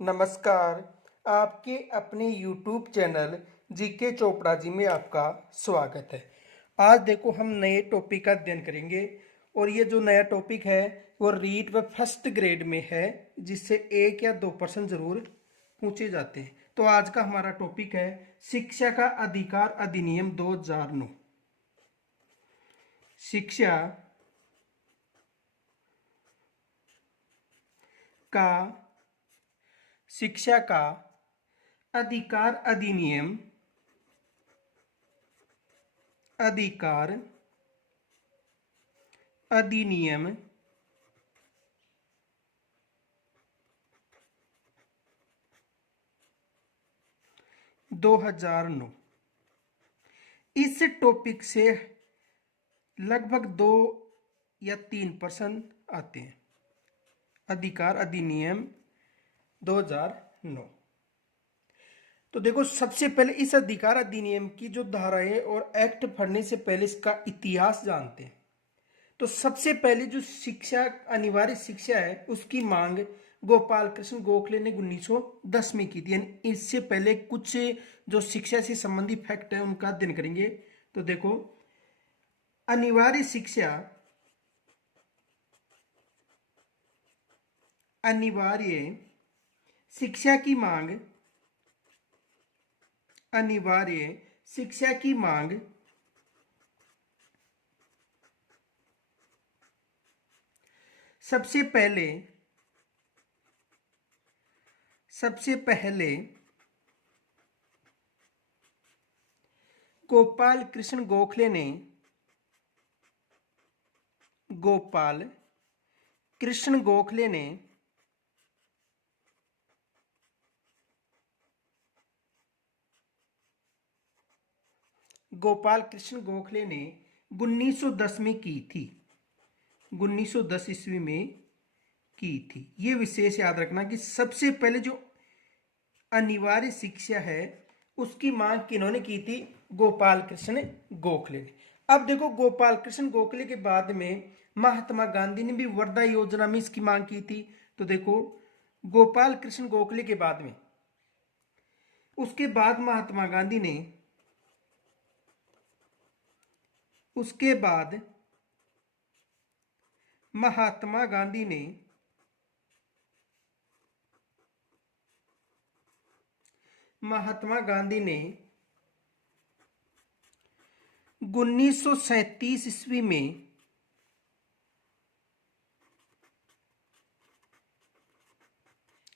नमस्कार। आपके अपने YouTube channel GK Chopra ji में आपका स्वागत है। आज देखो हम नए टॉपिक का अध्ययन करेंगे और ये जो नया टॉपिक है वो रीट व फर्स्ट ग्रेड में है, जिससे 1 या 2% जरूर पूछे जाते हैं। तो आज का हमारा टॉपिक है शिक्षा का अधिकार अधिनियम 2009। शिक्षा का अधिकार अधिनियम 2009। इस टॉपिक से लगभग 2 या 3% आते हैं। अधिकार अधिनियम 2009। तो देखो, सबसे पहले इस अधिकार अधिनियम की जो धाराएं और एक्ट पढ़ने से पहले इसका इतिहास जानते हैं। तो सबसे पहले जो शिक्षा, अनिवार्य शिक्षा है, उसकी मांग गोपाल कृष्ण गोखले ने 1910 में की थी। यानी इससे पहले कुछ जो शिक्षा से संबंधित फैक्ट है उनका अध्ययन करेंगे। तो देखो, अनिवार्य शिक्षा की मांग सबसे पहले गोपाल कृष्ण गोखले ने गोपाल कृष्ण गोखले ने 1910 में की थी। 1910 ईस्वी में की थी। ये विशेष याद रखना कि सबसे पहले जो अनिवार्य शिक्षा है उसकी मांग किन्होंने की थी? गोपाल कृष्ण गोखले ने। अब देखो, गोपाल कृष्ण गोखले के बाद में महात्मा गांधी ने भी वर्धा योजना में इसकी मांग की थी। तो देखो, गोपाल कृष्ण गोखले के बाद में उसके बाद महात्मा गांधी ने महात्मा गांधी ने 1937 ईस्वी में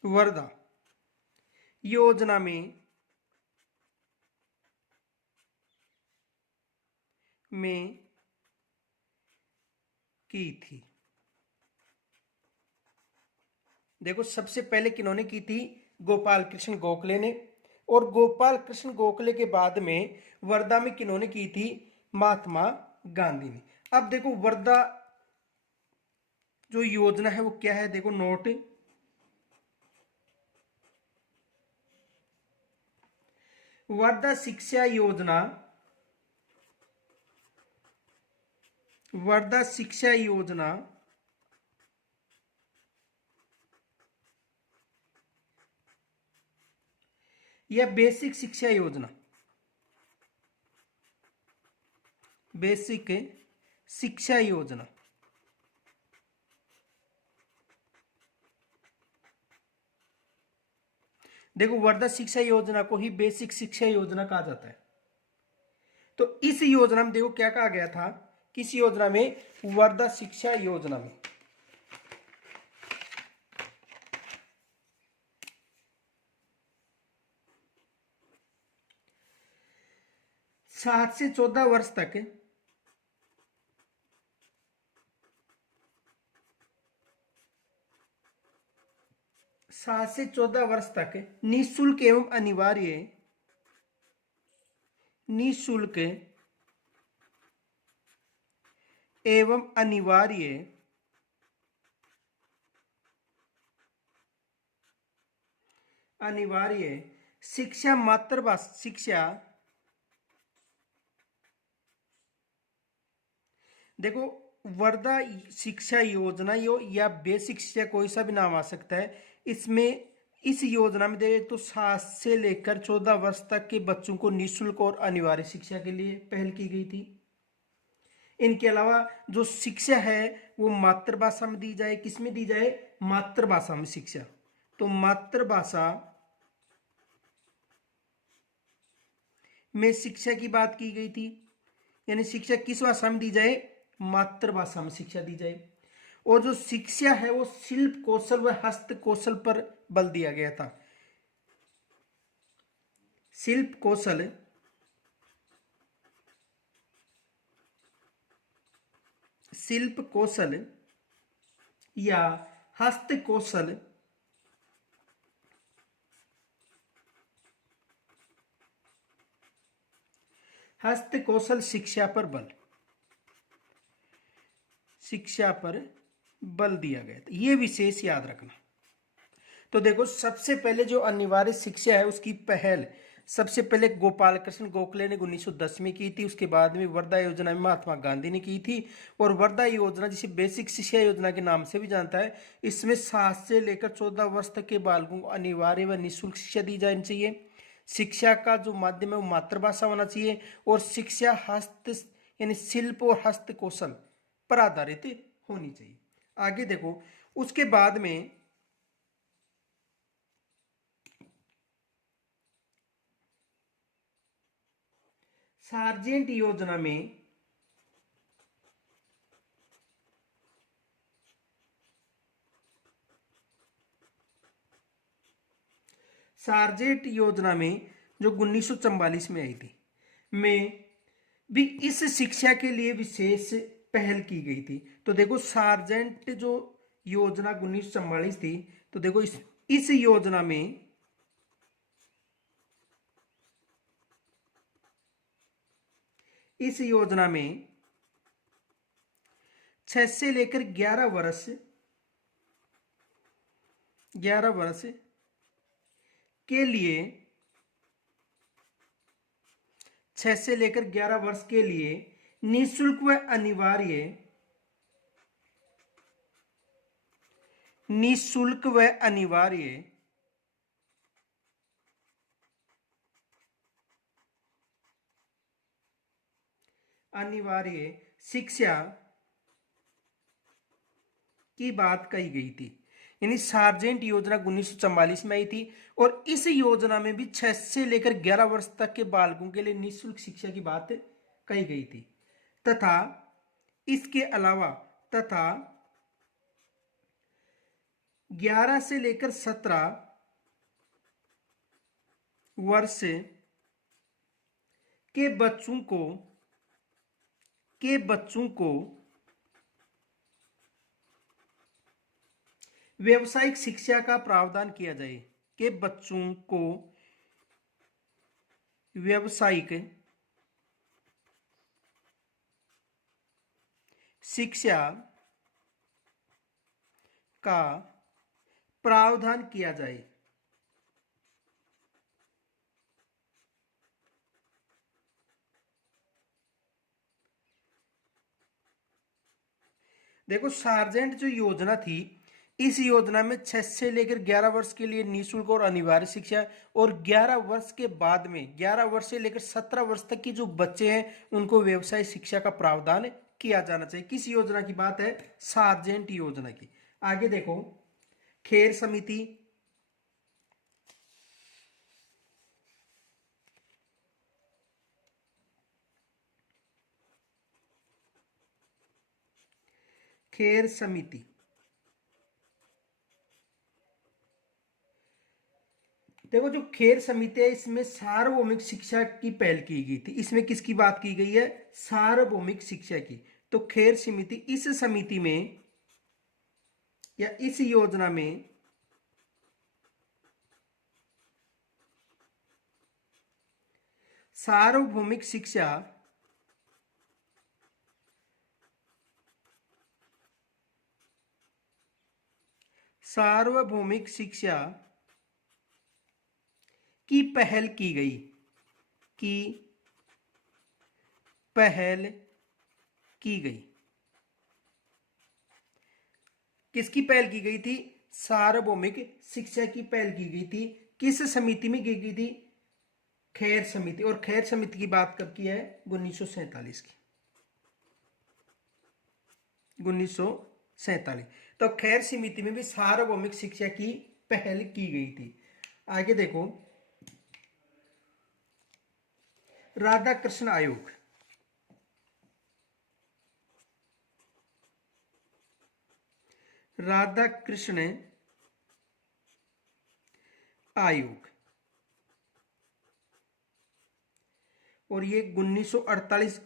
वर्धा योजना में की थी। देखो, सबसे पहले किन्होंने की थी? गोपाल कृष्ण गोखले ने। और गोपाल कृष्ण गोखले के बाद में वर्धा में किन्होंने की थी? महात्मा गांधी ने। अब देखो, वर्धा जो योजना है वो क्या है? देखो, नोट, वर्धा शिक्षा योजना या बेसिक शिक्षा योजना, देखो, वर्धा शिक्षा योजना को ही बेसिक शिक्षा योजना कहा जाता है। तो इस योजना में देखो क्या कहा गया था? किस योजना में? वर्धा शिक्षा योजना में 7 से 14 वर्ष तक निःशुल्क एवं अनिवार्य शिक्षा, मातृभाषा शिक्षा। देखो, वर्धा शिक्षा योजना या बेसिक शिक्षा, कोई सा भी नाम आ सकता है। इसमें इस योजना में देखिए तो 7 से लेकर 14 वर्ष तक के बच्चों को निःशुल्क और अनिवार्य शिक्षा के लिए पहल की गई थी। इनके अलावा जो शिक्षा है वो मातृभाषा में दी जाए, किसमें दी जाए, मातृभाषा में शिक्षा। तो मातृभाषा में शिक्षा की बात की गई थी, यानी शिक्षा किस भाषा में दी जाए, मातृभाषा में शिक्षा दी जाए। और जो शिक्षा है वो शिल्प कौशल व हस्त कौशल पर बल दिया गया था। शिल्प कौशल शिल्प कौशल या हस्त कौशल हस्त कौशल शिक्षा पर बल दिया गया था, ये विशेष याद रखना। तो देखो सबसे पहले जो अनिवार्य शिक्षा है उसकी पहल सबसे पहले गोपाल कृष्ण गोखले ने 1910 में की थी। उसके बाद में वर्धा योजना में महात्मा गांधी ने की थी। और वर्धा योजना जिसे बेसिक शिक्षा योजना के नाम से भी जानता है, इसमें 7 से लेकर 14 वर्ष तक के बालकों को अनिवार्य व निःशुल्क शिक्षा दी जानी चाहिए। शिक्षा का जो माध्यम है वो मातृभाषा होना चाहिए और शिक्षा हस्त यानी शिल्प और हस्त कौशल पर आधारित होनी चाहिए। आगे देखो उसके बाद में सार्जेंट योजना में जो 1944 में आई थी में भी इस शिक्षा के लिए विशेष पहल की गई थी। तो देखो सार्जेंट जो योजना 1944 थी, तो देखो इस योजना में इस योजना में 6 से लेकर 11 वर्ष के लिए 6 से लेकर 11 वर्ष के लिए निःशुल्क व अनिवार्य शिक्षा की बात कही गई थी। यानी सार्जेंट योजना 1944 में आई थी और इस योजना में भी 6 से लेकर 11 वर्ष तक के बालकों के लिए निःशुल्क शिक्षा की बात कही गई थी। तथा इसके अलावा 11 से लेकर 17 वर्ष के बच्चों को व्यावसायिक शिक्षा का प्रावधान किया जाए। के बच्चों को व्यावसायिक शिक्षा का प्रावधान किया जाए। देखो सार्जेंट जो योजना थी, इस योजना में 6 से लेकर 11 वर्ष के लिए निःशुल्क और अनिवार्य शिक्षा और 11 वर्ष के बाद में 11 वर्ष से लेकर 17 वर्ष तक की जो बच्चे हैं उनको व्यवसाय शिक्षा का प्रावधान किया जाना चाहिए। किस योजना की बात है, सार्जेंट योजना की। आगे देखो खेर समिति देखो जो खेर समिति है इसमें सार्वभौमिक शिक्षा की पहल की गई थी। इसमें किसकी बात की गई है, सार्वभौमिक शिक्षा की। तो खेर समिति इस समिति में या इस योजना में सार्वभौमिक शिक्षा की पहल की गई किसकी पहल की गई थी, सार्वभौमिक शिक्षा की पहल की गई थी। किस समिति में की गई थी? खैर समिति। और खैर समिति की बात कब की है? 1947 की, 1947। तो खैर समिति में भी सार्वभौमिक शिक्षा की पहल की गई थी। आगे देखो, राधा कृष्ण आयोग। राधा कृष्ण आयोग, और ये 1948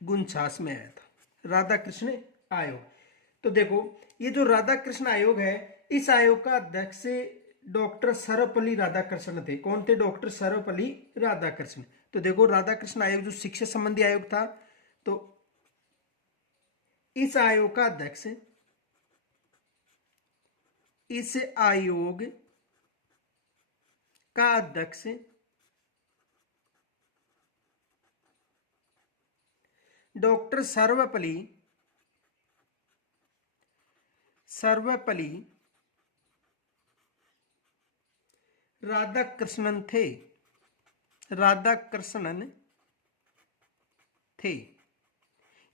49 में आया था राधा कृष्ण आयोग। तो देखो, ये जो राधा कृष्ण आयोग है, इस आयोग का अध्यक्ष डॉक्टर सर्वपल्ली राधाकृष्णन थे। कौन थे? डॉक्टर सर्वपल्ली राधाकृष्णन। तो देखो, राधा कृष्ण आयोग जो शिक्षा संबंधी आयोग था, तो इस आयोग का अध्यक्ष, इस आयोग का अध्यक्ष डॉक्टर सर्वपल्ली राधाकृष्णन थे। राधाकृष्णन थे,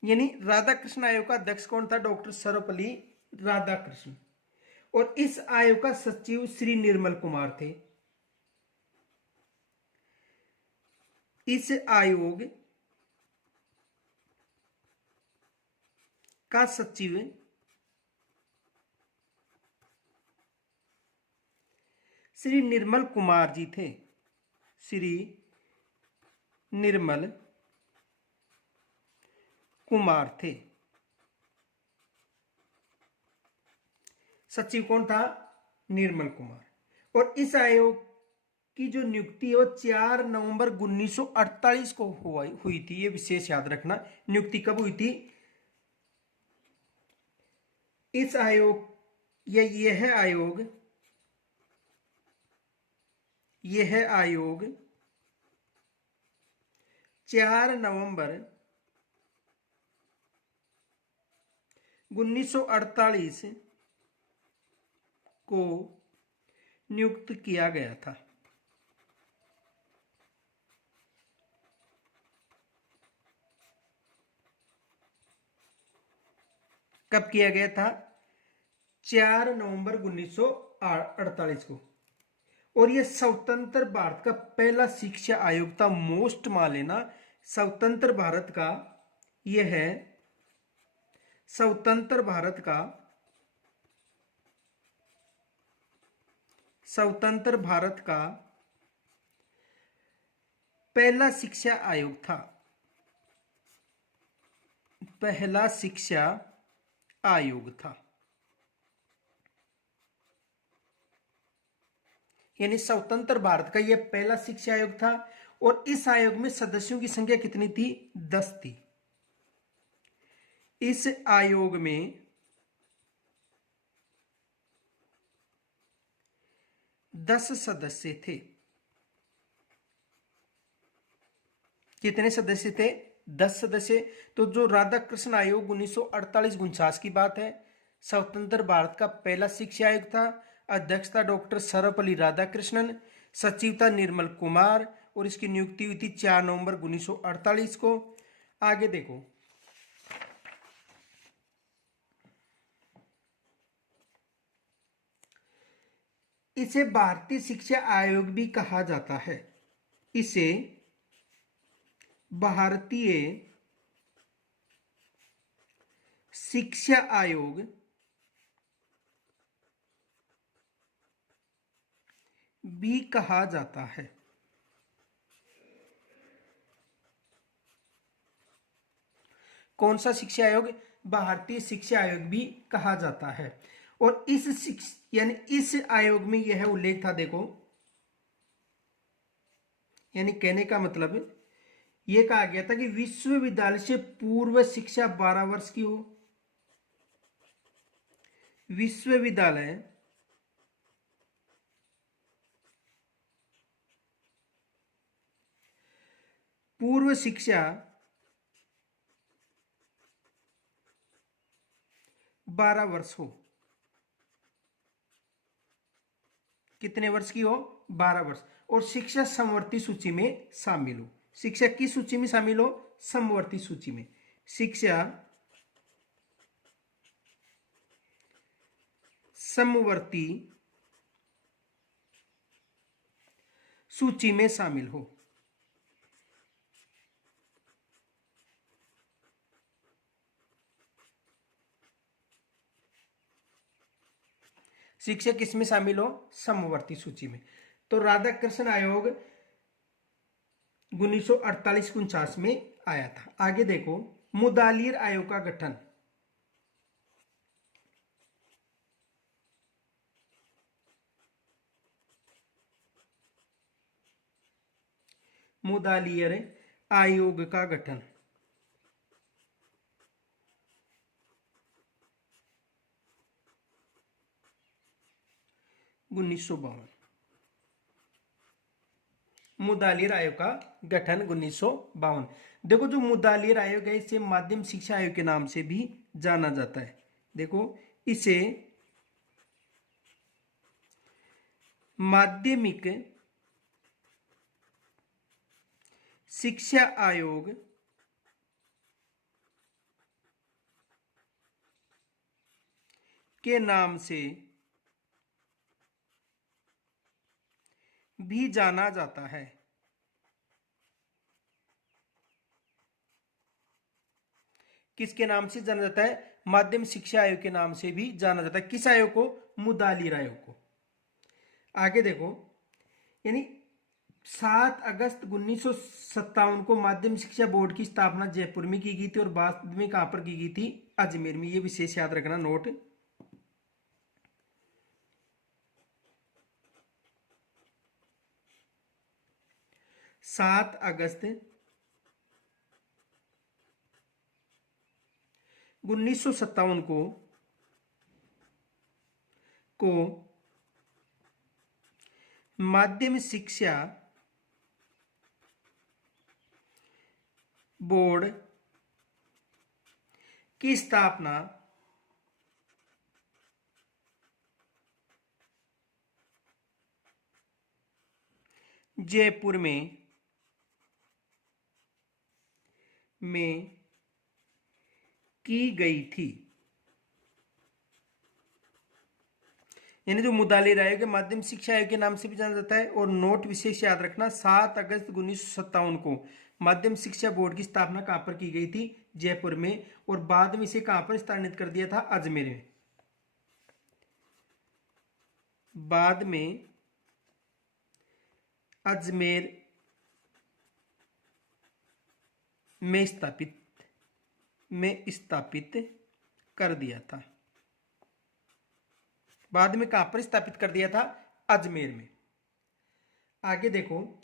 यानी राधा कृष्ण आयोग का अध्यक्ष कौन था? डॉक्टर सर्वपल्ली राधाकृष्णन। और इस आयोग का सचिव श्री निर्मल कुमार थे। इस आयोग का सचिव श्री निर्मल कुमार जी थे। श्री निर्मल कुमार थे। सचिव कौन था? निर्मल कुमार। और इस आयोग की जो नियुक्ति है वो 4 नवंबर 1948 को हुई थी। ये विशेष याद रखना, नियुक्ति कब हुई थी? इस आयोग या यह आयोग 4 नवंबर 1948 को नियुक्त किया गया था। कब किया गया था? 4 नवंबर 1948 को। और यह स्वतंत्र भारत का पहला शिक्षा आयोग था। मोस्ट मान लेना, स्वतंत्र भारत का, यह है स्वतंत्र भारत का पहला शिक्षा आयोग था। पहला शिक्षा आयोग था, यानी स्वतंत्र भारत का यह पहला शिक्षा आयोग था। और इस आयोग में सदस्यों की संख्या कितनी थी? 10 थी। इस आयोग में 10 सदस्य थे। कितने सदस्य थे? 10 सदस्य। तो जो राधा कृष्ण आयोग 1948-49 की बात है, स्वतंत्र भारत का पहला शिक्षा आयोग था। अध्यक्ष था डॉक्टर सर्वपल्ली राधाकृष्णन, सचिव था निर्मल कुमार, और इसकी नियुक्ति हुई थी 4 नवंबर 1948 को। आगे देखो, इसे भारतीय शिक्षा आयोग भी कहा जाता है। इसे भारतीय शिक्षा आयोग भी कहा जाता है। कौन सा शिक्षा आयोग? भारतीय शिक्षा आयोग भी कहा जाता है। और इस आयोग में यह उल्लेख था, देखो, यानी कहने का मतलब यह कहा गया था कि विश्वविद्यालय से पूर्व शिक्षा 12 वर्ष की हो। विश्वविद्यालय पूर्व शिक्षा 12 वर्ष हो। कितने वर्ष की हो? 12 वर्ष। और शिक्षा समवर्ती सूची में शामिल हो। शिक्षा किस सूची में शामिल हो? समवर्ती सूची में। शिक्षा समवर्ती सूची में शामिल हो। शिक्षा किस में शामिल हो? समवर्ती सूची में। तो राधाकृष्ण आयोग 1948-49 में आया था। आगे देखो, मुदालिर आयोग का गठन। मुदालियर आयोग का गठन 1952। मुदालिर आयोग का गठन 1952। देखो, जो मुदालिर आयोग है इसे माध्यम शिक्षा आयोग के नाम से भी जाना जाता है। देखो, इसे माध्यमिक शिक्षा आयोग के नाम से भी जाना जाता है। किसके नाम से जाना जाता है? माध्यम शिक्षा आयोग के नाम से भी जाना जाता है। किस आयोग को? मुदालिर आयोग को। आगे देखो, यानी 7 अगस्त 1957 को माध्यमिक शिक्षा बोर्ड की स्थापना जयपुर में की गई थी और बाद में कहां पर की गई थी? अजमेर में। ये विशेष याद रखना, नोट। 7 अगस्त 1957 को माध्यमिक शिक्षा बोर्ड की स्थापना जयपुर में की गई थी। यानी जो मुदालिर आयोग है माध्यमिक शिक्षा आयोग के नाम से भी जाना जाता है। और नोट विशेष याद रखना, 7 अगस्त 1957 को माध्यमिक शिक्षा बोर्ड की स्थापना कहां पर की गई थी? जयपुर में। और बाद में इसे कहां पर स्थानांतरित कर दिया था? अजमेर में। बाद में अजमेर में स्थापित कर दिया था। बाद में कहां पर स्थापित कर दिया था? अजमेर में। आगे देखो,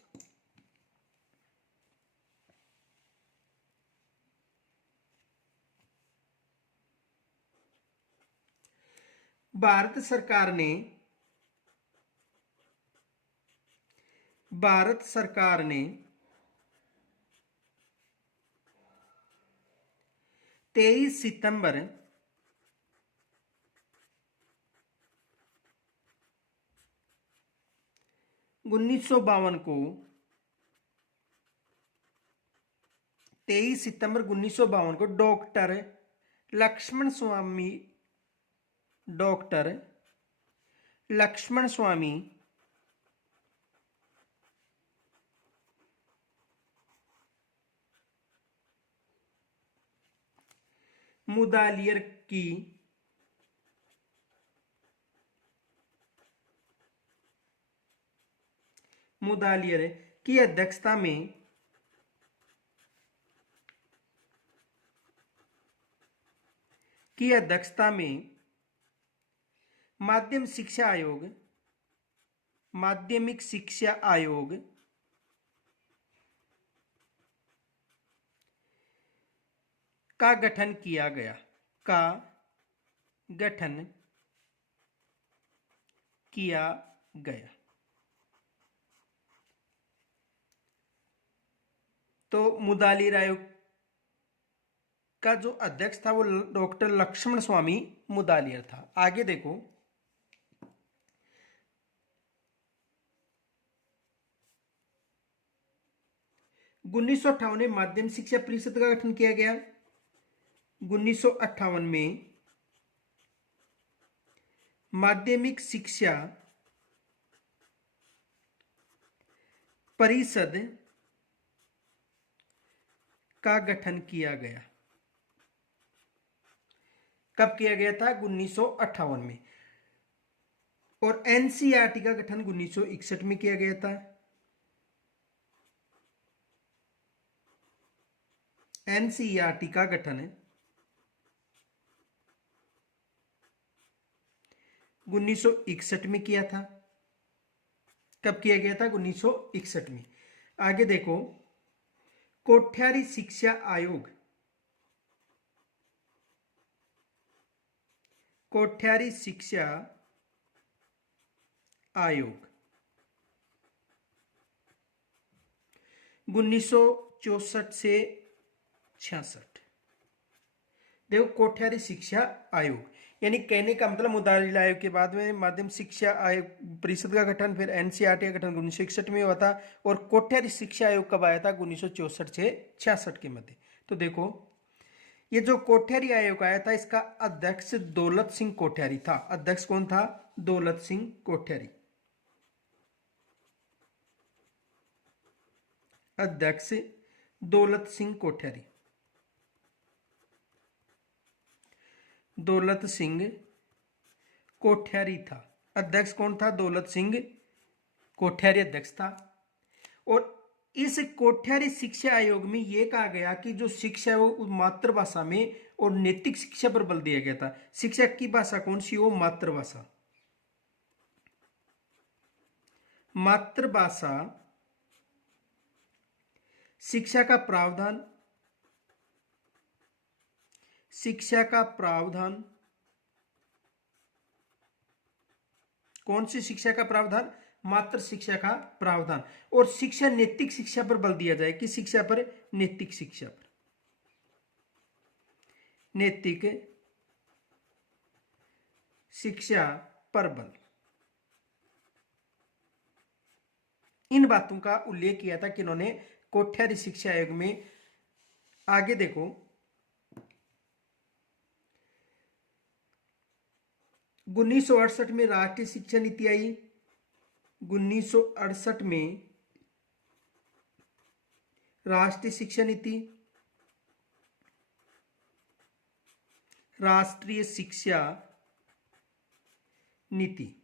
भारत सरकार ने 23 सितंबर 1952 को 23 सितंबर 1952 को डॉक्टर लक्ष्मण स्वामी मुदालियर की अध्यक्षता में माध्यमिक शिक्षा आयोग का गठन किया गया। तो मुदालिर आयोग का जो अध्यक्ष था वो डॉक्टर लक्ष्मण स्वामी मुदालियर था। आगे देखो, उन्नीस में माध्यमिक शिक्षा परिषद का गठन किया गया। 1958 में माध्यमिक शिक्षा परिषद का गठन किया गया। कब किया गया था? 1958 में। और एनसीईआरटी का गठन 1961 में किया गया था। एनसीईआरटी का गठन 1961 में किया था। कब किया गया था? 1961 में। आगे देखो, कोठ्यारी शिक्षा आयोग, कोठ्यारी शिक्षा आयोग 1964 से 66। देखो, कोठ्यारी शिक्षा आयोग यानी कहने का मतलब मुदालिर आयोग के बाद में माध्यम शिक्षा आयोग परिषद का गठन, फिर एनसीईआरटी का गठन 1961 में हुआ था। और कोठ्यारी शिक्षा आयोग कब आया था? 1964 से 66 के मध्य। तो देखो, ये जो कोठ्यारी आयोग आया था इसका अध्यक्ष दौलत सिंह कोठ्यारी था। अध्यक्ष कौन था? दौलत सिंह कोठ्यारी। अध्यक्ष दौलत सिंह कोठ्यारी। दौलत सिंह कोठ्यारी था। अध्यक्ष कौन था? दौलत सिंह कोठ्यारी अध्यक्ष था। और इस कोठ्यारी शिक्षा आयोग में यह कहा गया कि जो शिक्षा है वो मातृभाषा में और नैतिक शिक्षा पर बल दिया गया था। शिक्षा की भाषा कौन सी हो? मातृभाषा। मातृभाषा शिक्षा का प्रावधान, शिक्षा का प्रावधान कौन सी शिक्षा का प्रावधान? मात्र शिक्षा का प्रावधान। और शिक्षा नैतिक शिक्षा पर बल दिया जाए। किस शिक्षा पर? नैतिक शिक्षा पर। नैतिक शिक्षा पर बल। इन बातों का उल्लेख किया था कि इन्होंने कोठ्यारी शिक्षा आयोग में। आगे देखो, 1968 में राष्ट्रीय शिक्षा नीति आई। 1968 में राष्ट्रीय शिक्षा नीति, राष्ट्रीय शिक्षा नीति।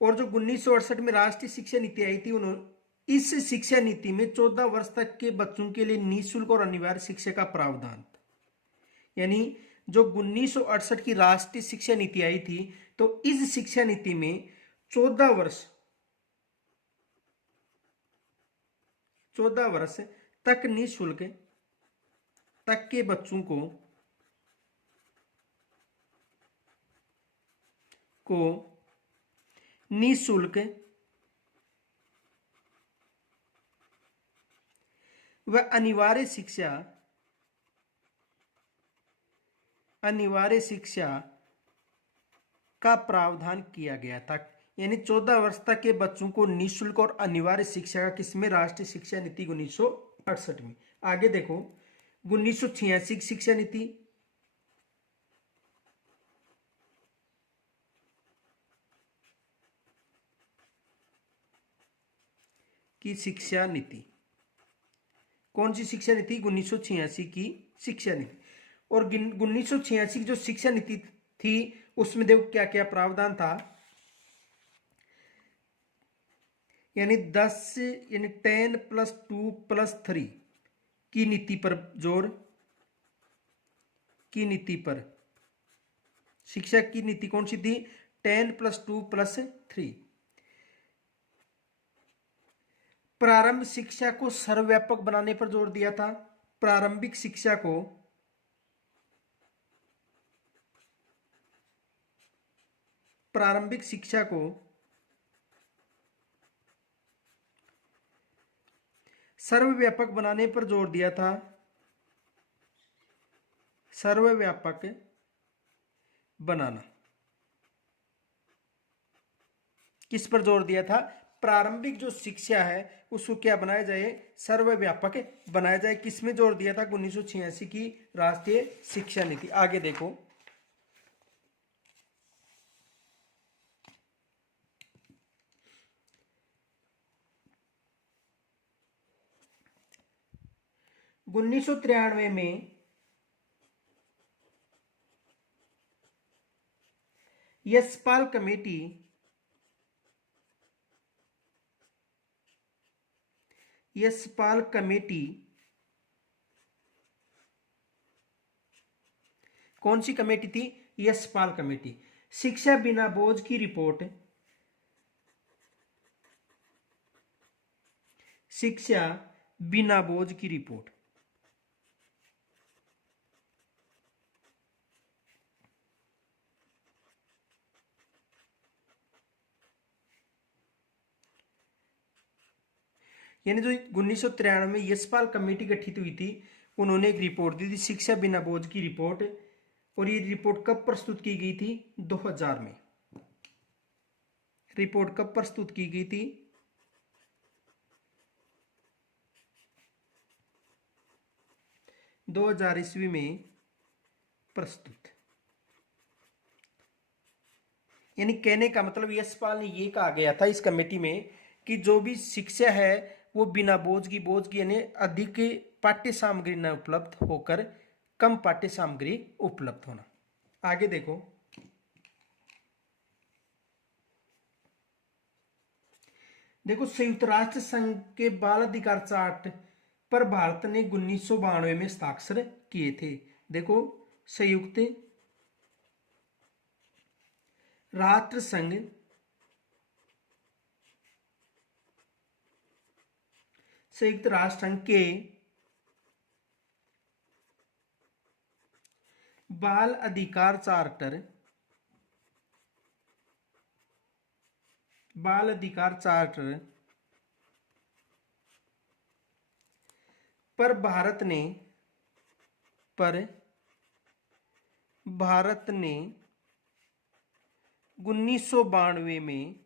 और जो 1968 में राष्ट्रीय शिक्षा नीति आई थी, उन्होंने इस शिक्षा नीति में 14 वर्ष तक के बच्चों के लिए निःशुल्क और अनिवार्य शिक्षा का प्रावधान था। यानी जो 1968 की राष्ट्रीय शिक्षा नीति आई थी, तो इस शिक्षा नीति में 14 वर्ष तक निःशुल्क तक के बच्चों को निःशुल्क व अनिवार्य शिक्षा का प्रावधान किया गया था। यानी 14 वर्ष तक के बच्चों को निःशुल्क और अनिवार्य शिक्षा का किसमें? राष्ट्रीय शिक्षा नीति 1968 में। आगे देखो, 1986 शिक्षा नीति की शिक्षा नीति। कौन सी शिक्षा नीति? 1986 की शिक्षा नीति। और 1986 की जो शिक्षा नीति थी उसमें देखो क्या क्या प्रावधान था। यानी 10+2+3 की नीति पर जोर, की नीति पर। शिक्षा की नीति कौन सी थी? 10+2+3। प्रारंभ शिक्षा को सर्वव्यापक बनाने पर जोर दिया था। प्रारंभिक शिक्षा को सर्वव्यापक बनाने पर जोर दिया था, सर्वव्यापक बनाना। किस पर जोर दिया था? प्रारंभिक जो शिक्षा है उसको क्या बनाया जाए? सर्वव्यापक बनाया जाए। किसमें जोर दिया था? 1986 की राष्ट्रीय शिक्षा नीति। आगे देखो, उन्नीस सौ 93 में यशपाल कमेटी कौन सी कमेटी थी? यशपाल कमेटी। शिक्षा बिना बोझ की रिपोर्ट, शिक्षा बिना बोझ की रिपोर्ट। यानी जो 1993 में यशपाल कमेटी गठित हुई थी, उन्होंने एक रिपोर्ट दी थी, शिक्षा बिना बोझ की रिपोर्ट। और ये रिपोर्ट कब प्रस्तुत की गई थी? 2000 में। रिपोर्ट कब प्रस्तुत की गई थी? 2000 ईस्वी में प्रस्तुत। यानी कहने का मतलब यशपाल ने ये कहा गया था इस कमेटी में कि जो भी शिक्षा है वो बिना बोझ की यानी अधिक पाठ्य सामग्री न उपलब्ध होकर कम पाठ्य सामग्री उपलब्ध होना। आगे देखो, संयुक्त राष्ट्र संघ के बाल अधिकार चार्ट पर भारत ने 1992 में हस्ताक्षर किए थे। देखो, संयुक्त राष्ट्र संघ के बाल अधिकार चार्टर पर भारत ने 1992 में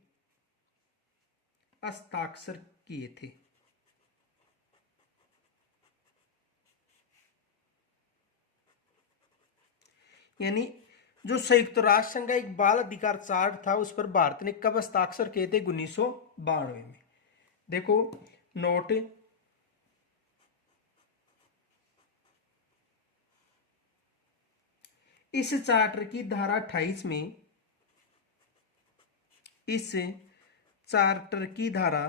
हस्ताक्षर किए थे। यानी जो संयुक्त राष्ट्र संघ का एक बाल अधिकार चार्ट था उस पर भारत ने कब हस्ताक्षर किए थे? 1992 में। देखो नोट, इस चार्टर की धारा 28 में, इस चार्टर की धारा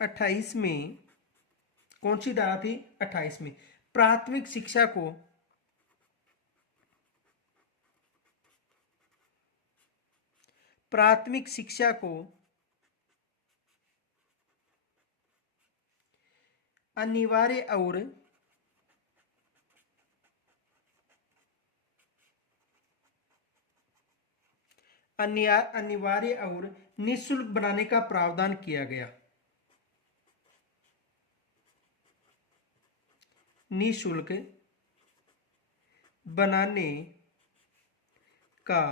28 में, कौन सी धारा थी? 28 में प्राथमिक शिक्षा को अनिवार्य और निःशुल्क बनाने का प्रावधान किया गया। निःशुल्क बनाने का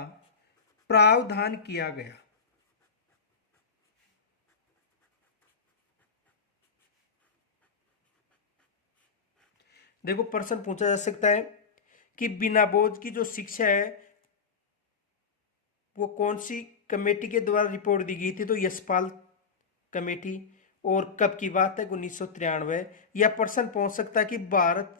प्रावधान किया गया। देखो, प्रश्न पूछा जा सकता है कि बिना बोझ की जो शिक्षा है वो कौन सी कमेटी के द्वारा रिपोर्ट दी गई थी? तो यशपाल कमेटी। और कब की बात है? 1993। या प्रश्न पहुंच सकता है कि भारत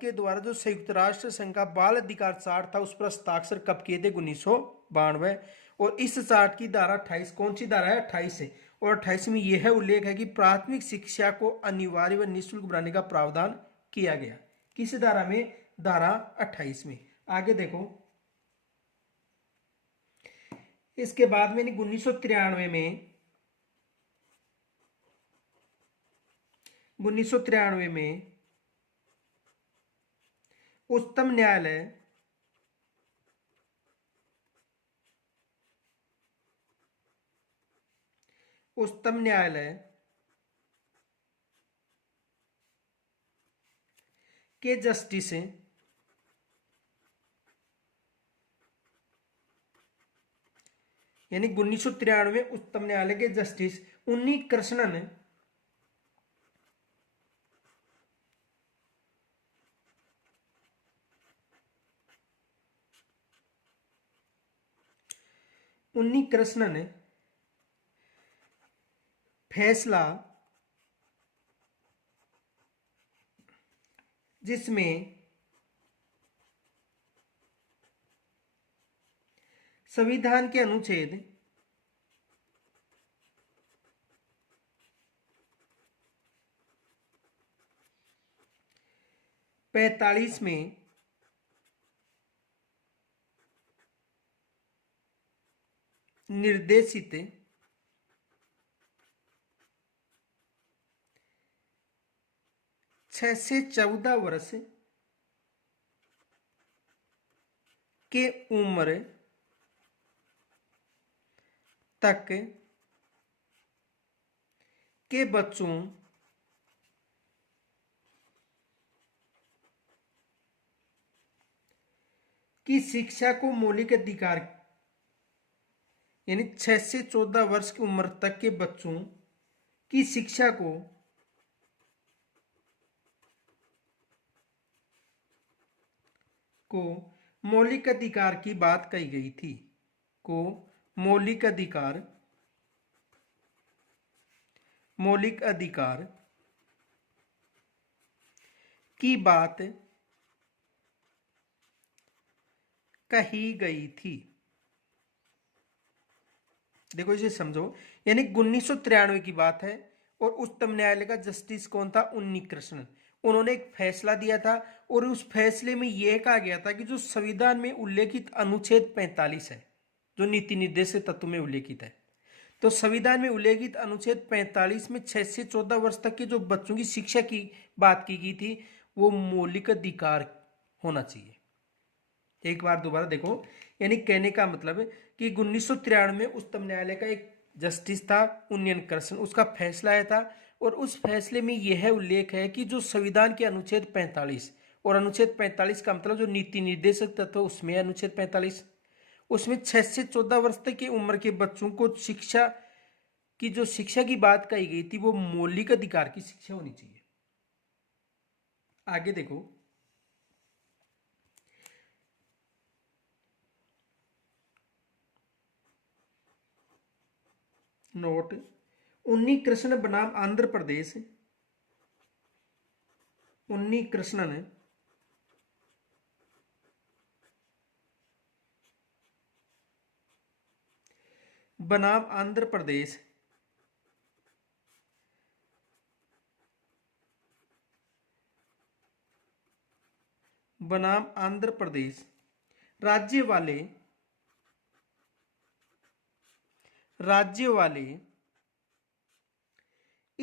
के द्वारा जो संयुक्त राष्ट्र संघ का बाल अधिकार चार्ट था उस पर हस्ताक्षर कब किए थे? 1992। और इस चार्ट की धारा 28, कौन सी धारा है? 28 है। और 28 में यह उल्लेख है कि प्राथमिक शिक्षा को अनिवार्य व निःशुल्क बनाने का प्रावधान किया गया। किस धारा में? धारा 28 में। आगे देखो, इसके बाद में 1993 में उच्चतम न्यायालय उच्चतम न्यायालय के जस्टिस यानी 1993 उच्चतम न्यायालय के जस्टिस उन्नी कृष्णन फैसला जिसमें संविधान के अनुच्छेद 45 में निर्देशित 6 से 14 वर्ष के उम्र तक के बच्चों की शिक्षा को मौलिक अधिकार यानी 6 से 14 वर्ष की उम्र तक के बच्चों की शिक्षा को मौलिक अधिकार की बात कही गई थी को मौलिक अधिकार की बात कही गई थी। देखो इसे समझो, यानी 1993 की बात है और उच्चतम न्यायालय का जस्टिस कौन था? उन्नी कृष्णन। उन्होंने एक फैसला दिया था और उस फैसले में यह कहा गया था कि जो संविधान में उल्लेखित अनुच्छेद 45 है, जो नीति निर्देशक तत्व में उल्लेखित है, तो संविधान में उल्लेखित अनुच्छेद 45 में 6 से 14 वर्ष तक के जो बच्चों की शिक्षा की बात की गई थी वो मौलिक अधिकार होना चाहिए। एक बार दोबारा देखो, यानी कहने का मतलब कि 1993 में उच्चतम न्यायालय का एक जस्टिस था उन्नियन कृष्ण, उसका फैसला आया था और उस फैसले में यह उल्लेख है कि जो संविधान के अनुच्छेद 45 और अनुच्छेद 45 का मतलब जो नीति निर्देशक तत्व उसमें अनुच्छेद 45, उसमें 6 से 14 वर्ष तक की उम्र के बच्चों को शिक्षा की जो शिक्षा की बात कही गई थी वो मौलिक अधिकार की शिक्षा होनी चाहिए। आगे देखो, नोट, उन्नी कृष्ण बनाम आंध्र प्रदेश, उन्नी कृष्णन बनाम आंध्र प्रदेश बनाम आंध्र प्रदेश राज्य वाले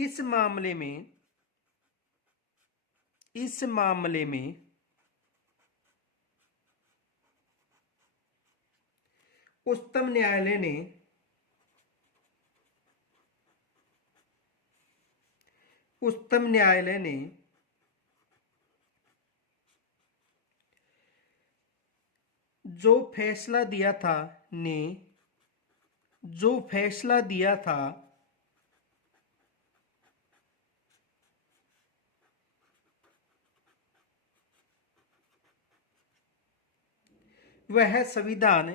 इस मामले में उच्चतम न्यायालय ने जो फैसला दिया था वह संविधान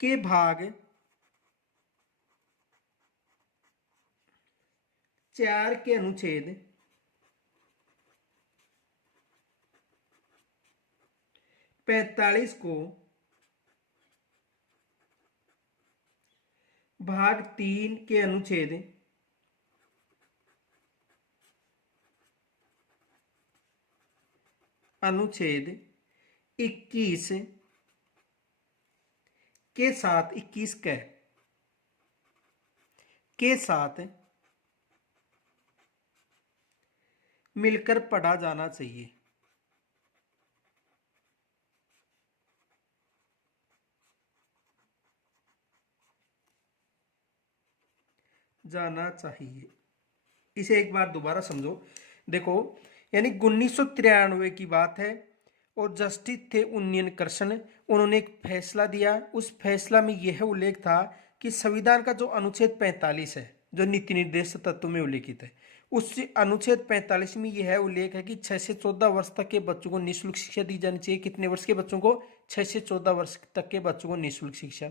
के भाग 4 के अनुच्छेद 45 को भाग 3 के अनुच्छेद 21 के साथ 21 के साथ मिलकर पढ़ा जाना चाहिए। जाना चाहिए। इसे एक बार दोबारा समझो। देखो, यानी 1993 की बात है और जस्टिस थे उन्नियन कृष्ण, उन्होंने एक फैसला दिया। उस फैसला में यह उल्लेख था कि संविधान का जो अनुच्छेद 45 है, जो नीति निर्देशक तत्व में उल्लेखित है, उस अनुच्छेद 45 में यह उल्लेख है कि 6 से 14 वर्ष तक के बच्चों को निःशुल्क शिक्षा दी जानी चाहिए। कितने वर्ष के बच्चों को? 6 से 14 वर्ष तक के बच्चों को निःशुल्क शिक्षा।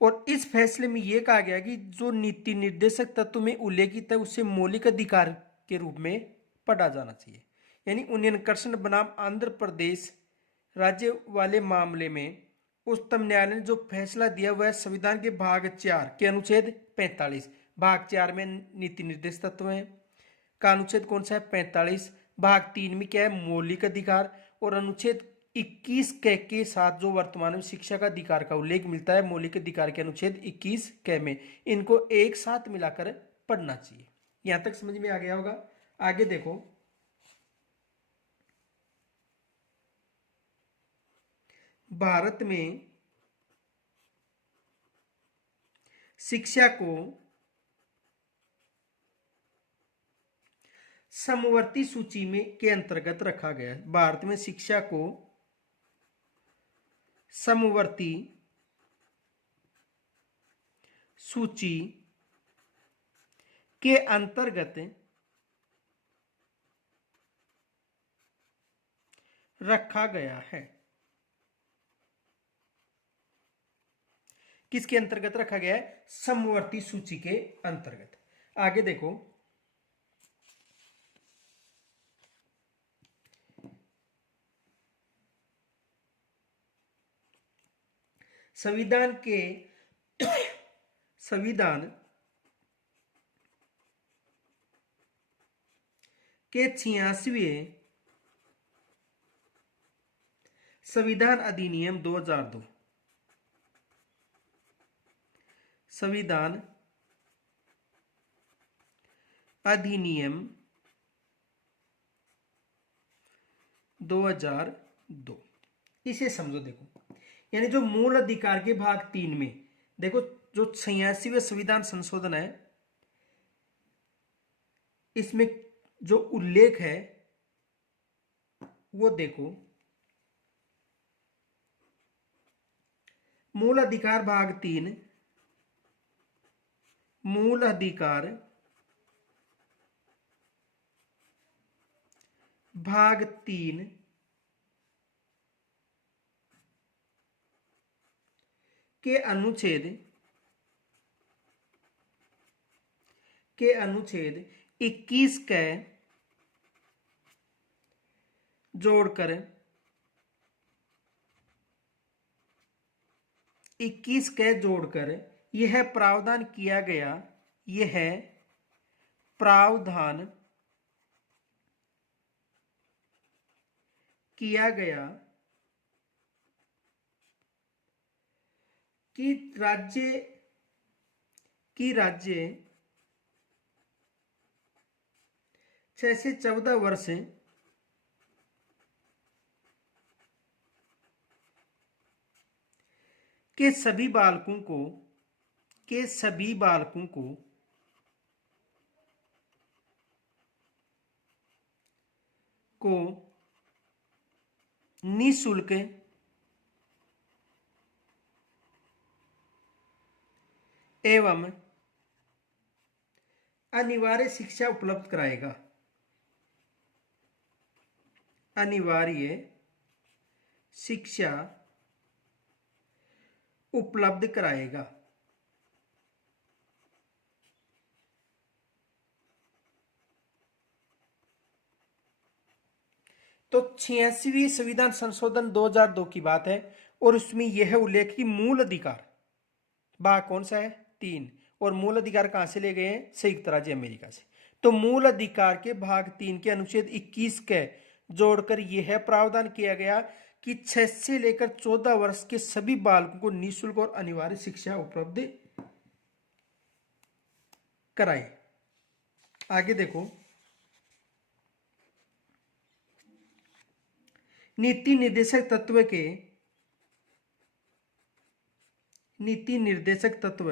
और इस फैसले में यह कहा गया कि जो नीति निर्देशक तत्व में उल्लेखित है उसे मौलिक अधिकार के रूप में पढ़ा जाना चाहिए। यानी उन्नियन कृष्ण बनाम आंध्र प्रदेश राज्य वाले मामले में उच्चतम न्यायालय ने जो फैसला दिया वह संविधान के भाग 4 के अनुच्छेद 45, भाग 4 में नीति निर्देश तत्व है का अनुच्छेद कौन सा है? 45। भाग 3 में क्या है? मौलिक अधिकार। और अनुच्छेद 21 के साथ जो वर्तमान में शिक्षा का अधिकार का उल्लेख मिलता है मौलिक अधिकार के अनुच्छेद 21 के में, इनको एक साथ मिलाकर पढ़ना चाहिए। यहां तक समझ में आ गया होगा। आगे देखो, भारत में शिक्षा को समवर्ती सूची में के अंतर्गत रखा गया है। भारत में शिक्षा को समवर्ती सूची के अंतर्गत रखा गया है। किसके अंतर्गत रखा गया है? समवर्ती सूची के अंतर्गत। आगे देखो, संविधान के 86वें संविधान अधिनियम 2002, संविधान अधिनियम 2002, इसे समझो। देखो, यानी जो मूल अधिकार के भाग 3 में देखो, जो 86वें संविधान संशोधन है इसमें जो उल्लेख है वो देखो, मूल अधिकार भाग 3, मूल अधिकार भाग 3 के अनुच्छेद 21 के जोड़कर 21 के जोड़कर यह प्रावधान किया गया, यह प्रावधान किया गया कि राज्य 6 से 14 वर्ष के सभी बालकों को निःशुल्क एवं अनिवार्य शिक्षा उपलब्ध कराएगा। अनिवार्य शिक्षा उपलब्ध कराएगा। तो 86वीं संविधान संशोधन 2002 की बात है और उसमें यह उल्लेख की मूल अधिकार भाग कौन सा है? 3। और मूल अधिकार कहां से ले गए हैं? संयुक्त राज्य अमेरिका से। तो मूल अधिकार के भाग 3 के अनुच्छेद 21 के जोड़कर यह प्रावधान किया गया कि 6 से लेकर 14 वर्ष के सभी बालकों को निःशुल्क और अनिवार्य शिक्षा उपलब्ध कराए। आगे देखो, नीति निर्देशक तत्व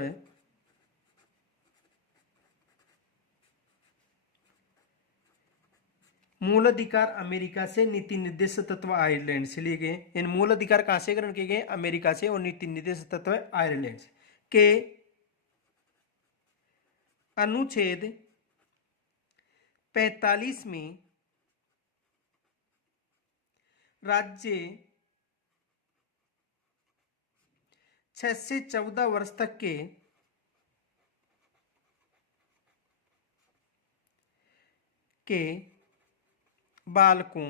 मूल अधिकार अमेरिका से, नीति निर्देश तत्व आयरलैंड से लिए गए। इन मूल अधिकार कहां से ग्रहण किए गए? अमेरिका से, और नीति निर्देश तत्व आयरलैंड से। के अनुच्छेद 45 में राज्य 6 से 14 वर्ष तक के बालकों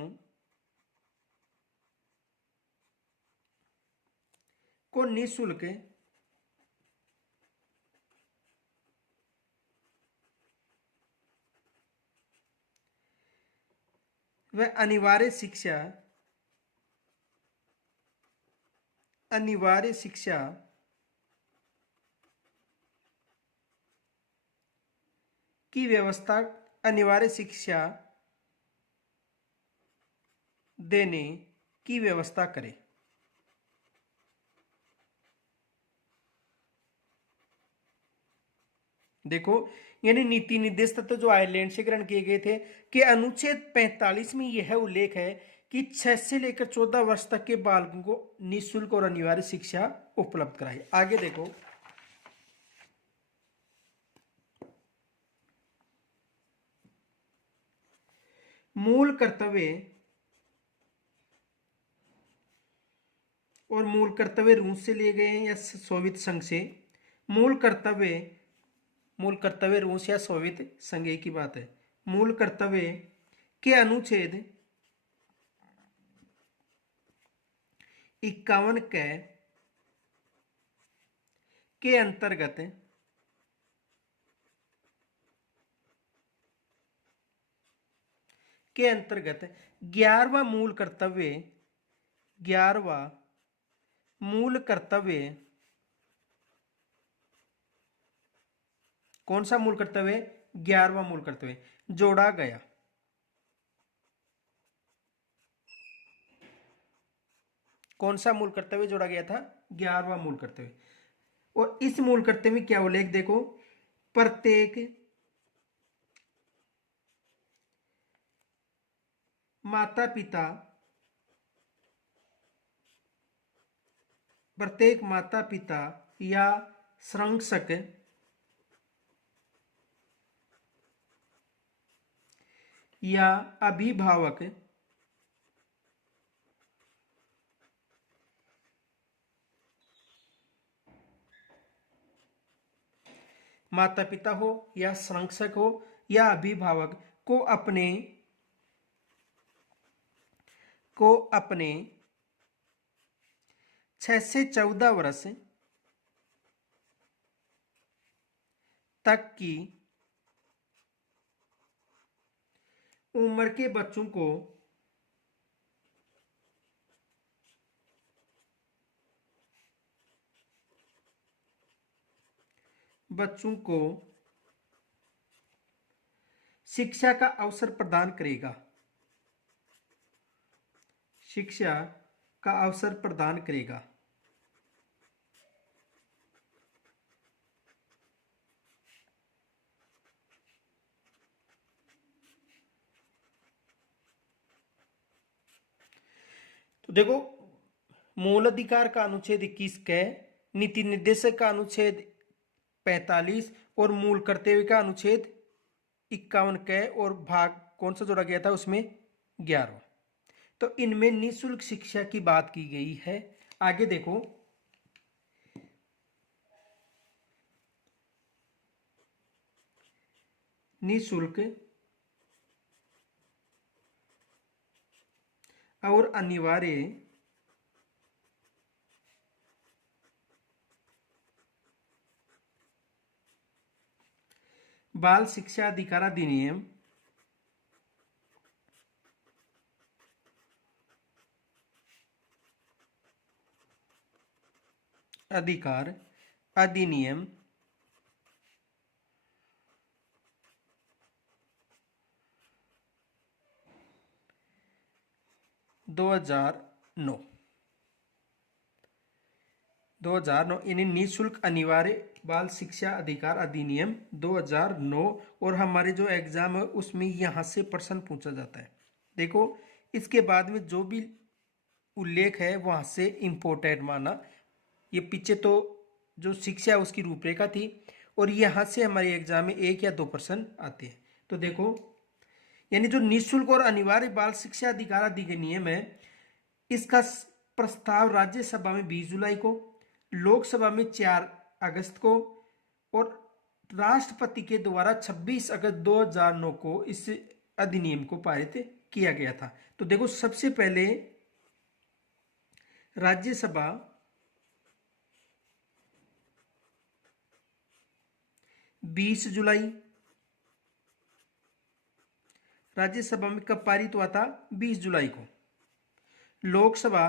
को निःशुल्क व अनिवार्य शिक्षा की व्यवस्था, अनिवार्य शिक्षा देने की व्यवस्था करें। देखो, यानी नीति निर्देश तत्व जो आयरलैंड से ग्रहण किए गए थे कि अनुच्छेद 45 में यह उल्लेख है कि 6 से लेकर 14 वर्ष तक के बालकों को निःशुल्क और अनिवार्य शिक्षा उपलब्ध कराई। आगे देखो, मूल कर्तव्य और मूल कर्तव्य रूस से लिए गए हैं या सोवियत संघ से? मूल कर्तव्य रूस या सोवियत संघ की बात है। मूल कर्तव्य के अनुच्छेद 51 के अंतर्गत के अंतर्गत 11वां मूल कर्तव्य कौन सा मूल कर्तव्य? 11वां मूल कर्तव्य जोड़ा गया। कौन सा मूल कर्तव्य जोड़ा गया था? 11वां मूल कर्तव्य। और इस मूल कर्तव्य में क्या उल्लेख? देखो, प्रत्येक माता पिता या संरक्षक या अभिभावक माता पिता हो या संरक्षक हो या अभिभावक को अपने 6 से 14 वर्ष तक की उम्र के बच्चों को शिक्षा का अवसर प्रदान करेगा। शिक्षा का अवसर प्रदान करेगा। तो देखो, मूल अधिकार का अनुच्छेद 21 क, नीति निर्देशक का अनुच्छेद 45 और मूल कर्तव्य का अनुच्छेद 51 क, और भाग कौन सा जोड़ा गया था उसमें? 11। तो इनमें निःशुल्क शिक्षा की बात की गई है। आगे देखो, निःशुल्क और अनिवार्य बाल शिक्षा अधिकार अधिनियम अधिकार अधिनियम 2009 यानी निःशुल्क अनिवार्य बाल शिक्षा अधिकार अधिनियम 2009। और हमारे जो एग्जाम है उसमें यहां से प्रश्न पूछा जाता है। देखो इसके बाद में जो भी उल्लेख है वहां से इम्पोर्टेंट माना। ये पीछे तो जो शिक्षा है उसकी रूपरेखा थी और यहाँ से हमारे एग्जाम में 1 या 2 प्रश्न आते हैं। तो देखो यानी जो निःशुल्क और अनिवार्य बाल शिक्षा अधिकार अधिनियम है, इसका प्रस्ताव राज्यसभा में 20 जुलाई को, लोकसभा में 4 अगस्त को और राष्ट्रपति के द्वारा 26 अगस्त 2009 को इस अधिनियम को पारित किया गया था। तो देखो सबसे पहले राज्यसभा 20 जुलाई, राज्यसभा में कब पारित हुआ था? 20 जुलाई को। लोकसभा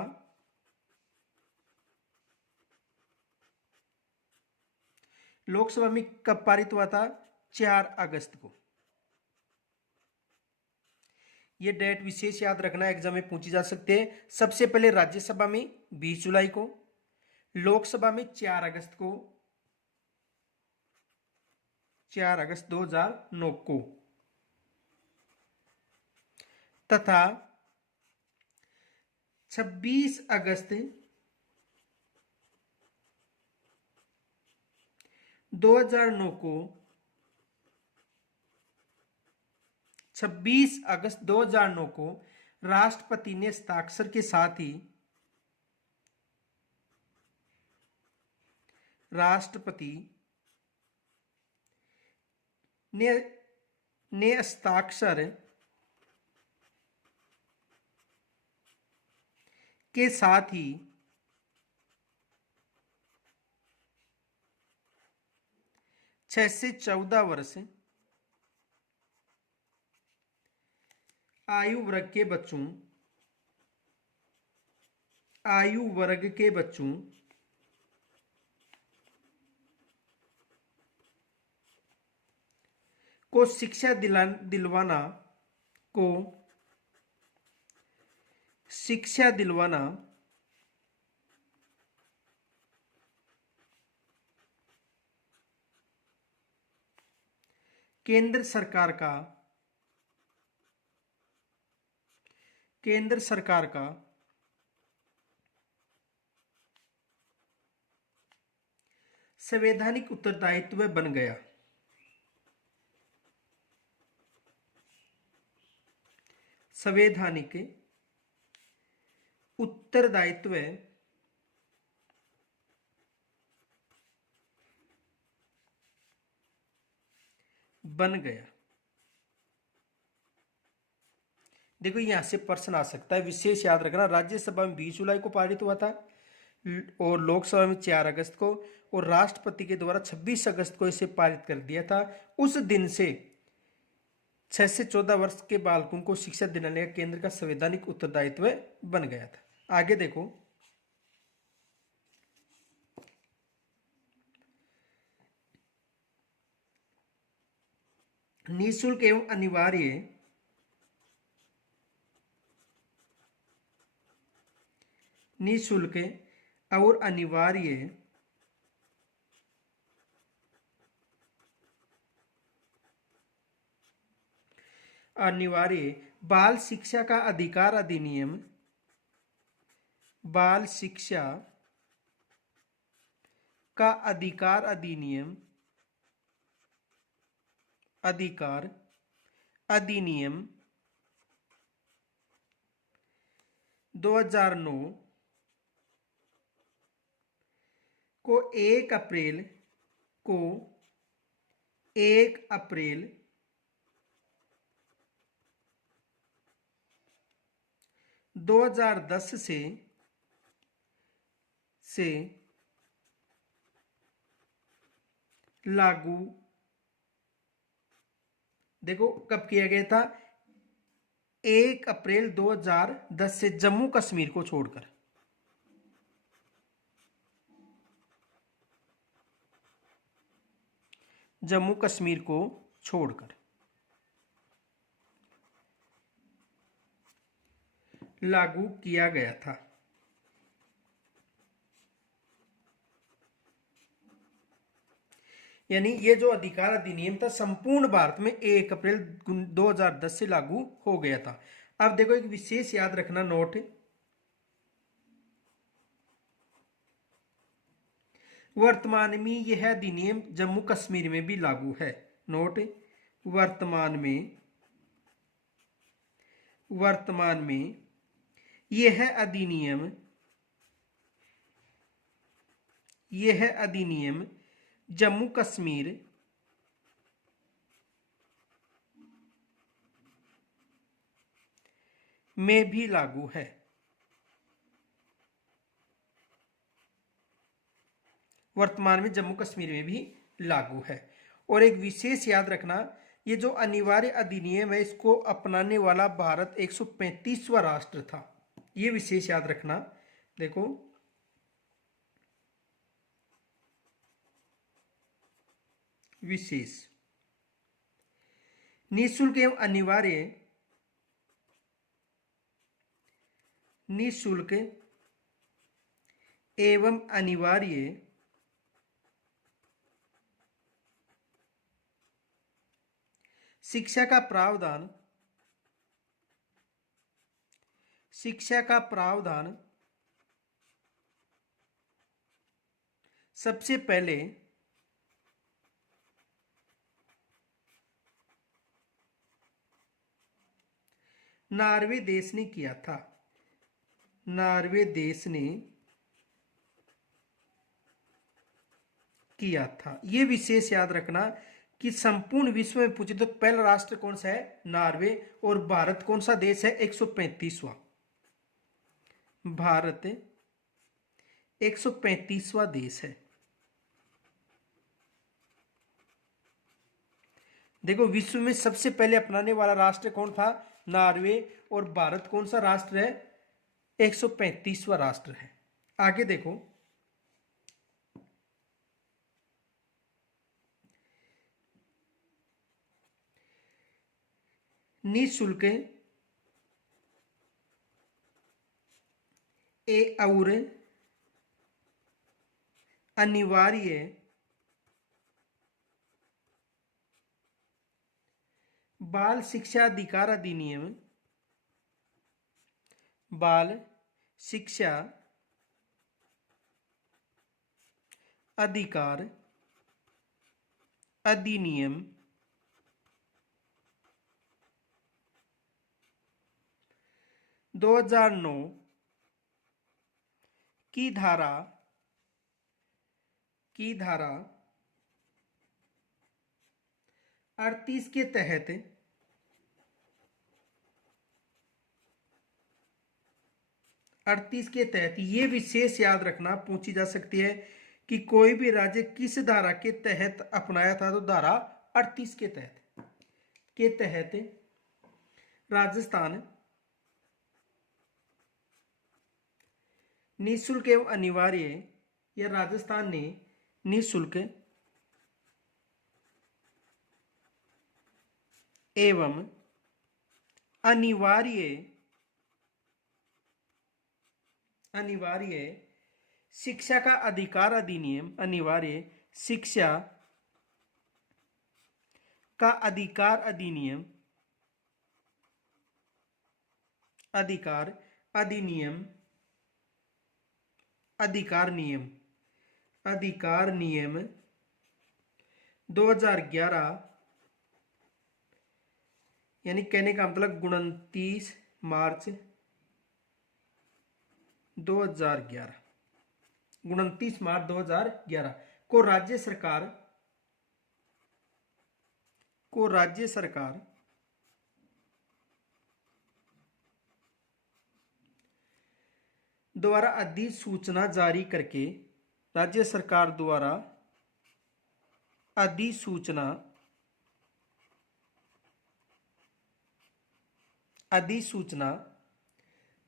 में कब पारित हुआ था? 4 अगस्त को। ये डेट विशेष याद रखना, एग्जाम में पूछी जा सकते हैं। सबसे पहले राज्यसभा में 20 जुलाई को, लोकसभा में 4 अगस्त को, 4 अगस्त 2009 को, तथा 26 अगस्त 2009 को, 26 अगस्त 2009 को राष्ट्रपति ने हस्ताक्षर के साथ ही राष्ट्रपति ने हस्ताक्षर के साथ ही 6 से 14 वर्ष आयु वर्ग के बच्चों को शिक्षा दिलवाना केंद्र सरकार का संवैधानिक उत्तरदायित्व बन गया। संवैधानिक उत्तरदायित्व बन गया। देखो यहां से प्रश्न आ सकता है, विशेष याद रखना। राज्यसभा में 20 जुलाई को पारित हुआ था और लोकसभा में 4 अगस्त को, और राष्ट्रपति के द्वारा 26 अगस्त को इसे पारित कर दिया था। उस दिन से 6 से 14 वर्ष के बालकों को शिक्षा दिलाने का केंद्र का संवैधानिक उत्तरदायित्व बन गया था। आगे देखो, निःशुल्क एवं अनिवार्य निःशुल्क और अनिवार्य बाल शिक्षा का अधिकार अधिनियम, बाल शिक्षा का अधिकार अधिनियम 2009 को 1 अप्रैल 2010 से लागू, देखो कब किया गया था? 1 अप्रैल 2010 से, जम्मू कश्मीर को छोड़कर। जम्मू कश्मीर को छोड़कर लागू किया गया था। यानी ये जो अधिकार अधिनियम था संपूर्ण भारत में 1 अप्रैल 2010 से लागू हो गया था। अब देखो एक विशेष याद रखना नोट, वर्तमान में यह अधिनियम जम्मू कश्मीर में भी लागू है। नोट, वर्तमान में यह अधिनियम जम्मू कश्मीर में भी लागू है। वर्तमान में जम्मू कश्मीर में भी लागू है। और एक विशेष याद रखना, ये जो अनिवार्य अधिनियम है इसको अपनाने वाला भारत 135वां राष्ट्र था। ये विशेष याद रखना। देखो विशेष, निःशुल्क एवं अनिवार्य शिक्षा का प्रावधान सबसे पहले नॉर्वे देश ने किया था। नॉर्वे देश ने किया था। ये विशेष याद रखना कि संपूर्ण विश्व में पूछे तो पहला राष्ट्र कौन सा है? नॉर्वे। और भारत कौन सा देश है? 135वां। भारत 135वां देश है। देखो विश्व में सबसे पहले अपनाने वाला राष्ट्र कौन था? नॉर्वे। और भारत कौन सा राष्ट्र है? 135वां राष्ट्र है। आगे देखो, निःशुल्क और अनिवार्य बाल शिक्षा अधिकार अधिनियम, बाल शिक्षा अधिकार अधिनियम 2009 की धारा 38 के तहत ये विशेष याद रखना पूछी जा सकती है कि कोई भी राज्य किस धारा के तहत अपनाया था। तो धारा 38 के तहत राजस्थान निःशुल्क एवं अनिवार्य, या राजस्थान ने निःशुल्क एवं अनिवार्य शिक्षा का अधिकार अधिनियम, अनिवार्य शिक्षा का अधिकार अधिनियम, अधिकार नियम 2011, यानी कहने का मतलब 29 मार्च 2011 को राज्य सरकार द्वारा अधिसूचना जारी करके, राज्य सरकार द्वारा अधिसूचना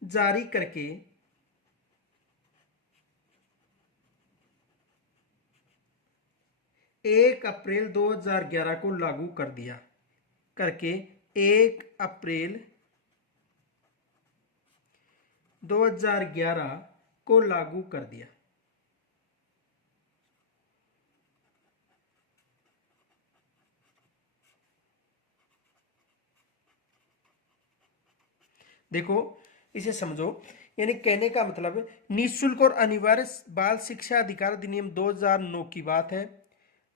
जारी करके 1 अप्रैल 2011 को लागू कर दिया। 1 अप्रैल 2011 को लागू कर दिया। देखो इसे समझो, यानी कहने का मतलब निःशुल्क और अनिवार्य बाल शिक्षा अधिकार अधिनियम 2009 की बात है,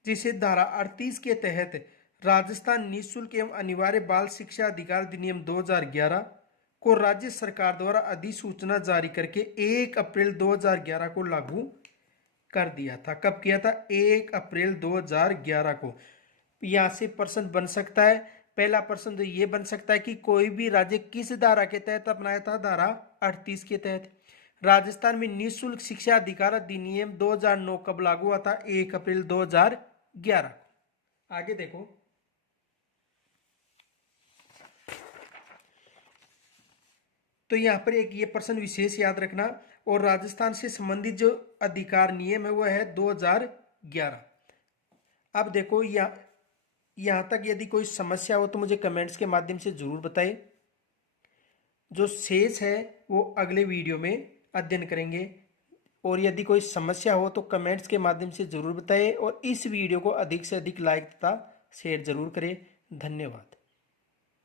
जिसे धारा 38 के तहत राजस्थान निःशुल्क एवं अनिवार्य बाल शिक्षा अधिकार अधिनियम 2011 को राज्य सरकार द्वारा अधिसूचना जारी करके 1 अप्रैल 2011 को लागू कर दिया था। कब किया था? 1 अप्रैल 2011 को। यहां से प्रश्न बन सकता है, पहला प्रश्न तो ये बन सकता है कि कोई भी राज्य किस धारा के तहत अपनाया था? धारा 38 के तहत। राजस्थान में निःशुल्क शिक्षा अधिकार अधिनियम 2009 कब लागू हुआ था? 1 अप्रैल 2011। आगे देखो, तो यहाँ पर एक ये प्रश्न विशेष याद रखना, और राजस्थान से संबंधित जो अधिकार नियम है वह है 2011। अब देखो यहाँ तक यदि कोई समस्या हो तो मुझे कमेंट्स के माध्यम से जरूर बताइए। जो शेष है वो अगले वीडियो में अध्ययन करेंगे, और यदि कोई समस्या हो तो कमेंट्स के माध्यम से जरूर बताइए, और इस वीडियो को अधिक से अधिक लाइक तथा शेयर जरूर करें। धन्यवाद।